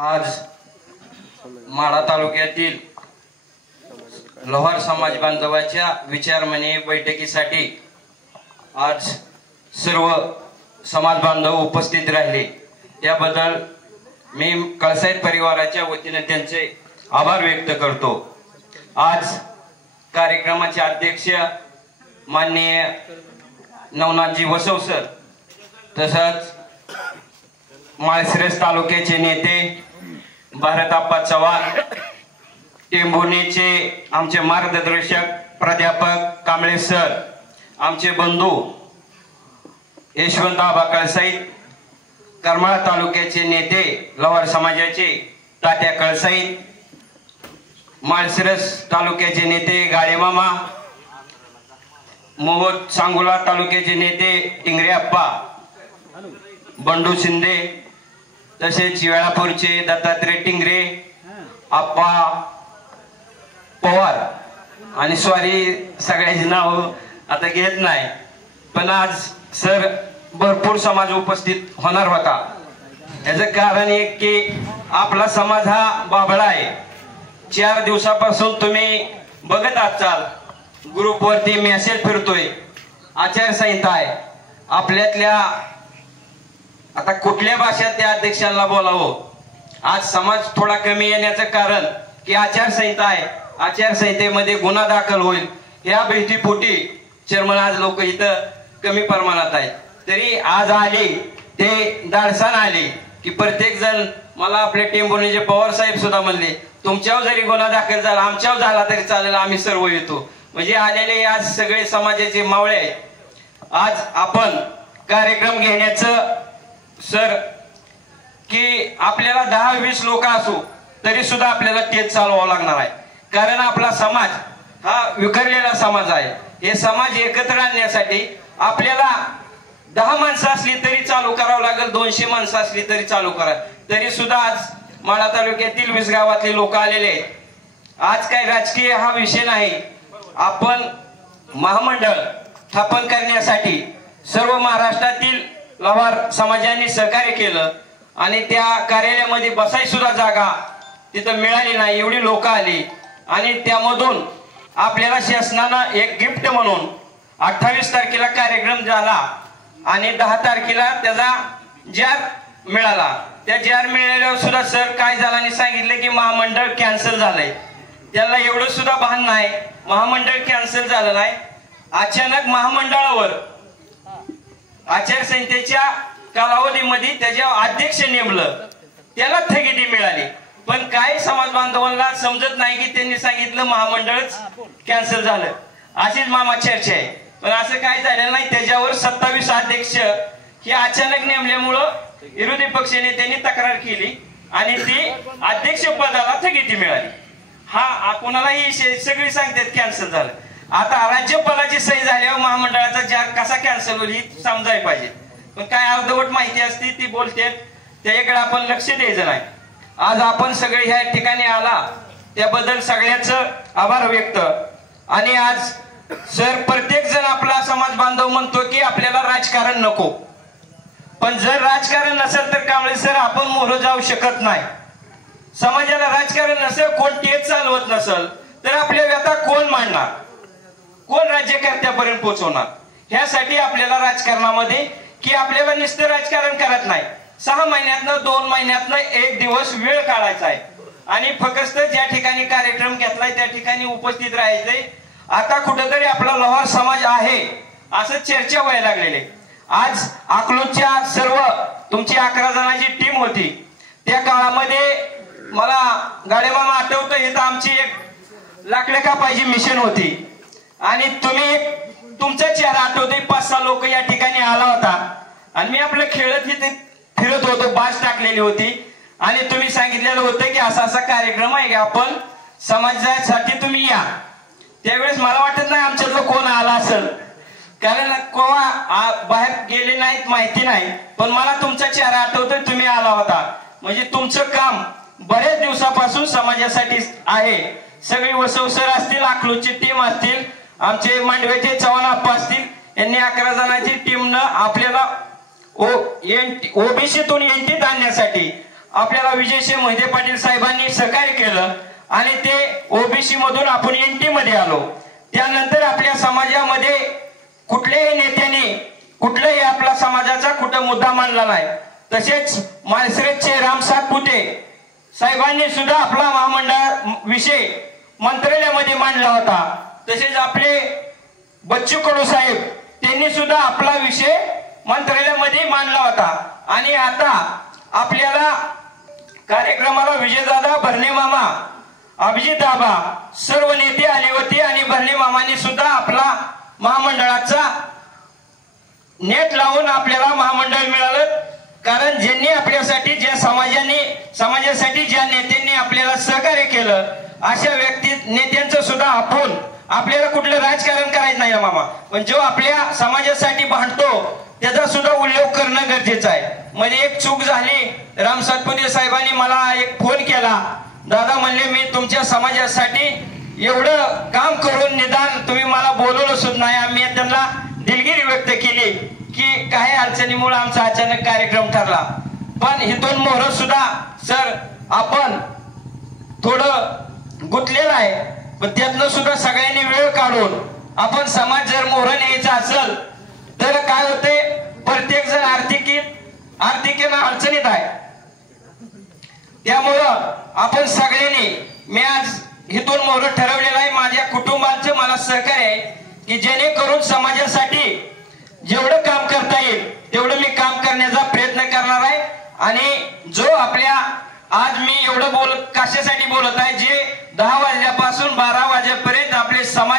आज माढा तालुक्यातील लोहार समाज बांधवाच्या विचारमणी बैठकीसाठी आज सर्व समाज बांधव उपस्थित राहिले, त्याबद्दल मी कळसाईत परिवाराच्या वतीने त्यांचे आभार व्यक्त करतो। आज कार्यक्रमाचे अध्यक्ष माननीय नवनाथजी वसव सर, तसंच माळशिरस तालुक्याचे नेते भारताप्पा चव्हाण, टेंभुर्णीचे आमचे मार्गदर्शक प्राध्यापक कांबळे सर, आमचे बंधू यशवंत आबा कळसाईत, करमाळा तालुक्याचे नेते लोहार समाजाचे तात्या कळसाईत, माळशिरस तालुक्याचे नेते गाळेमामा, मोहोळ सांगोला तालुक्याचे नेते टिंगरे आप्पा, बंडू शिंदे, तसेच वेळापूरचे दत्तात्रय टिंगरे आप्पा पवार आणि स्वारी सगळ्याची नाव आता घेत नाही, पण आज सर भरपूर समाज उपस्थित होणार होता। याचं कारण एक की आपला समाज हा बाबळा आहे। 4 दिवसापासून तुम्ही बघत असाल ग्रुपवरती मेसेज फिरतोय, आचारसंहिता आहे आपल्यातल्या, आता कुठल्या भाषेत त्या अध्यक्षांना बोलावं। आज समाज थोडा कमी येण्याचं कारण की आचारसंहिता आहे, आचारसंहितेमध्ये गुन्हा दाखल होईल या भीतीपोटी चेअरमन आज लोक इथं कमी प्रमाणात आहेत। तरी आज आले ते धाडसानं आले की प्रत्येक जण, मला आपले टेंभुर्णीचे पवार साहेब सुद्धा म्हणले तुमच्यावर जरी गुन्हा दाखल झाला आमच्यावर झाला तरी चालेल, आम्ही सर्व येतो। म्हणजे आलेले आज सगळे समाजाचे मावळे आहेत। आज आपण कार्यक्रम घेण्याचं सर की आपल्याला 10-20 लोक असू तरी सुद्धा आपल्याला तेच चालवावं लागणार आहे, कारण आपला समाज हा विखरलेला समाज आहे। हे समाज एकत्र आणण्यासाठी आपल्याला 10 माणसं असली तरी चालू करावं लागेल, 200 माणसं असली तरी चालू करा। तरी सुद्धा आज माढा तालुक्यातील 20 गावातले लोक आलेले आहेत। आज काही राजकीय हा विषय नाही, आपण महामंडळ स्थापन करण्यासाठी सर्व महाराष्ट्रातील लोहार समाजाने सहकार्य केलं आणि त्या कार्यालयामध्ये बसाय सुद्धा जागा तिथं मिळाली नाही, एवढी लोक आली आणि त्यामधून आपल्याला शासनानं एक गिफ्ट म्हणून 28 तारखेला कार्यक्रम झाला आणि 10 तारखेला त्याचा जार मिळाला। त्या जार मिळाल्यावर सुद्धा सर काय झालं आणि सांगितलं की महामंडळ कॅन्सल झालंय। त्याला एवढं सुद्धा भान नाही, महामंडळ कॅन्सल झालं नाही, अचानक महामंडळावर आचारसंहितेच्या कालावधीमध्ये त्याच्या अध्यक्ष नेमलं, त्याला स्थगिती मिळाली। पण काय समाज बांधवांना समजत नाही की त्यांनी सांगितलं महामंडळच कॅन्सल झालं, अशीच मामा चर्चा आहे। पण असं काय झालेलं नाही, त्याच्यावर 27 अध्यक्ष हे अचानक नेमल्यामुळं विरोधी पक्ष नेत्यांनी तक्रार केली आणि ती अध्यक्ष पदाला स्थगिती मिळाली। हा कोणालाही सगळी सांगतात कॅन्सल झालं। आता राज्यपालाची सही झाल्यावर महामंडळाचा जार कसा कॅन्सल होईल ही समजायला पाहिजे, पण काय अर्धवट माहिती असते ती बोलतात, त्याच्याकडे आपण लक्ष द्यायचं नाही। आज आपण सगळे ह्या ठिकाणी आला त्याबद्दल सगळ्याचं आभार व्यक्त। आणि आज सर प्रत्येक जण आपला समाज बांधव म्हणतो की आपल्याला राजकारण नको, पण जर राजकारण नसेल तर कांबळे सर आपण मोहर जाऊ शकत नाही। समाजाला राजकारण नसेल, कोण तेच चालवत नसेल तर आपल्या व्यथा कोण मांडणार, कोण राज्यकर्त्यापर्यंत पोहोचवणार। ह्यासाठी आपल्याला राजकारणामध्ये की आपल्याला नुसतं राजकारण करत नाही, 6 महिन्यातनं 2 महिन्यातनं 1 दिवस वेळ काढायचा आहे आणि फक्त ज्या ठिकाणी कार्यक्रम घेतलाय त्या ठिकाणी उपस्थित राहायचंय। आता कुठेतरी आपला लोहार समाज आहे असं चर्चा व्हायला लागलेली। आज अकलूजच्या सर्व तुमची 11 जणांची टीम होती, त्या काळामध्ये मला गाडेमामा आठवतं, हे तर आमची एक लाकडे कापायची मिशन होती आणि तुम्ही तुमचा चेहरा आठवतोय, 5-6 लोक या ठिकाणी आला होता आणि मी आपलं खेळत इथे फिरत होतो, बाज टाकलेली होती आणि तुम्ही सांगितलेलं होतं की असा असा कार्यक्रम आहे की आपण समाजासाठी तुम्ही या। त्यावेळेस मला वाटत नाही आमच्यातलं कोण आला असेल, कारण कोणा बाहेर गेले नाहीत माहिती नाही, पण मला तुमचा चेहरा आठवतोय, तुम्ही आला होता। म्हणजे तुमचं काम बरेच दिवसापासून समाजासाठी आहे। सगळे वसव सर असतील, अकलूजची टीम असतील, आमचे मांडव्याचे चव्हाण आप्पा असतील, यांनी 11 जणांची टीमनं आपल्याला ओबीसीतून एनटीत आणण्यासाठी आपल्याला विजयसिंह मोहिते पाटील साहेबांनी सहकार्य केलं आणि ते ओबीसी मधून आपण एनटी मध्ये आलो। त्यानंतर आपल्या समाजामध्ये कुठल्याही नेत्याने कुठल्याही आपल्या समाजाचा कुठं मुद्दा मांडला नाही। तसेच माळशिरसचे राम सातपुते साहेबांनी सुद्धा आपला महामंडळ विषय मंत्रालयामध्ये मांडला होता। तसेच आपले बच्चू कडू साहेब त्यांनी सुद्धा आपला विषय मंत्रालयामध्ये मांडला होता। आणि आता आपल्याला कार्यक्रमाला विजयदादा भरणे मामा अभिजित आबा सर्व नेते आले होते आणि भरणे मामांनी सुद्धा आपला महामंडळाचा नेट लावून आपल्याला महामंडळ मिळालं। कारण ज्यांनी आपल्यासाठी ज्या समाजासाठी ज्या नेत्यांनी आपल्याला सहकार्य केलं अशा नेत्यांचं सुद्धा आपण आपल्याला कुठलं राजकारण करायचं नाही मामा, पण जो आपल्या समाजासाठी भांडतो त्याचा सुद्धा उल्लेख करणं गरजेचं आहे। म्हणजे एक चूक झाली, राम सातपुते साहेबांनी मला एक फोन केला, दादा म्हणले मी तुमच्या समाजासाठी एवढं काम करून निदान तुम्ही मला बोलवलं सुद्धा नाही। आम्ही त्यांना दिलगिरी व्यक्त केली की काही अडचणीमुळे आमचा अचानक कार्यक्रम ठरला, पण इथून मोहर सुद्धा सर आपण थोडं गुंतलेलं आहे, पण त्यातनं सुद्धा सगळ्यांनी वेळ काढून आपण समाज जर मोहर न्यायचा असेल तर काय होते, प्रत्येक जण आर्थिकीनं अडचणीत आहे। त्यामुळं आपण सगळ्यांनी मी आज इथून मोहर ठरवलेलं आहे, माझ्या कुटुंबाचं मला सहकार्य आहे की जेणेकरून समाजासाठी जेवढं काम करता येईल तेवढं मी काम करण्याचा प्रयत्न करणार आहे। आणि जो आपल्या आज मी एवढं कशासाठी बोलत आहे, जे 10 वाजल्यापासून 12 वाजेपर्यंत आपले समाज